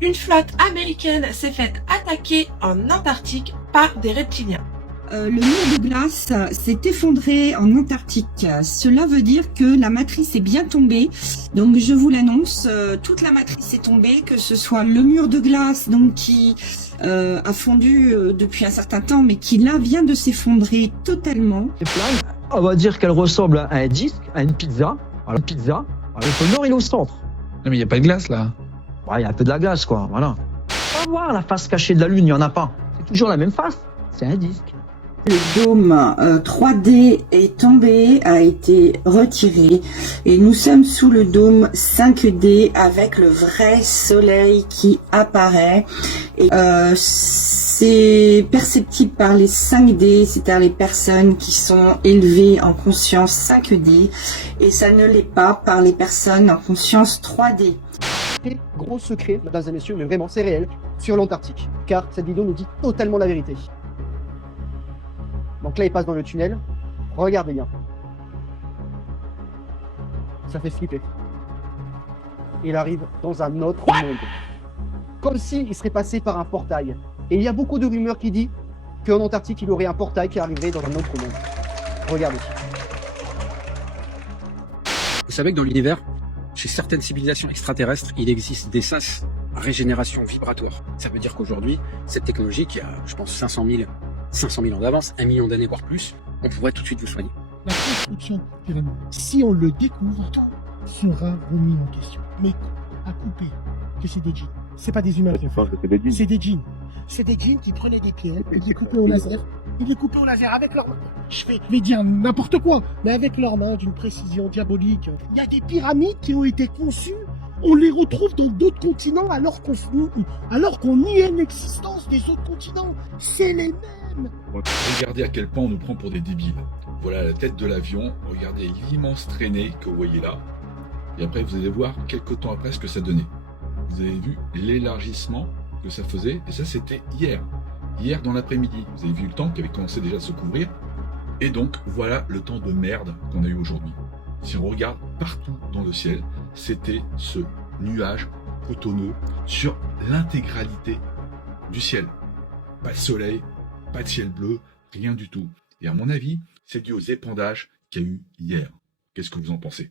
Une flotte américaine s'est faite attaquer en Antarctique par des reptiliens. Le mur de glace s'est effondré en Antarctique. Cela veut dire que la matrice est bien tombée. Donc je vous l'annonce, toute la matrice est tombée, que ce soit le mur de glace donc qui a fondu depuis un certain temps, mais qui là vient de s'effondrer totalement. Les plaques, on va dire qu'elles ressemblent à un disque, à une pizza. Voilà, une pizza. Voilà, le pôle Nord, il est au centre. Non mais il n'y a pas de glace là. Ouais, il y a un peu de la glace, quoi. Voilà. On va voir la face cachée de la Lune, il n'y en a pas. C'est toujours la même face. C'est un disque. Le dôme 3D est tombé, a été retiré et nous sommes sous le dôme 5D avec le vrai soleil qui apparaît. Et c'est perceptible par les 5D, c'est-à-dire les personnes qui sont élevées en conscience 5D, et ça ne l'est pas par les personnes en conscience 3D. Gros secret, mesdames et messieurs, mais vraiment c'est réel, sur l'Antarctique, car cette vidéo nous dit totalement la vérité. Donc là, il passe dans le tunnel. Regardez bien. Ça fait flipper. Il arrive dans un autre monde. Comme s'il serait passé par un portail. Et il y a beaucoup de rumeurs qui disent qu'en Antarctique, il y aurait un portail qui arriverait dans un autre monde. Regardez. Vous savez que dans l'univers, chez certaines civilisations extraterrestres, il existe des sas régénération vibratoire. Ça veut dire qu'aujourd'hui, cette technologie qui a, je pense, 500 000 ans d'avance, 1 million d'années, voire plus, on pourrait tout de suite vous soigner. La construction de pyramide, si on le découvre, tout sera remis en question. Mais à couper que c'est des djinns. C'est pas des humains. C'est des djinns. C'est des djinns qui prenaient des pierres, ils les coupaient au laser. Ils les coupaient au laser avec leurs mains. Je vais dire n'importe quoi, mais avec leurs mains, d'une précision diabolique. Il y a des pyramides qui ont été conçues, on les retrouve dans d'autres continents alors qu'on nie l'existence des autres continents. C'est les mêmes. Regardez à quel point on nous prend pour des débiles. Voilà la tête de l'avion, regardez l'immense traînée que vous voyez là. Et après, vous allez voir quelques temps après ce que ça donnait. Vous avez vu l'élargissement que ça faisait, et ça c'était hier. Hier dans l'après-midi, vous avez vu le temps qui avait commencé déjà à se couvrir. Et donc, voilà le temps de merde qu'on a eu aujourd'hui. Si on regarde partout dans le ciel, c'était ce nuage cotonneux sur l'intégralité du ciel. Pas de soleil, pas de ciel bleu, rien du tout. Et à mon avis, c'est dû aux épandages qu'il y a eu hier. Qu'est-ce que vous en pensez ?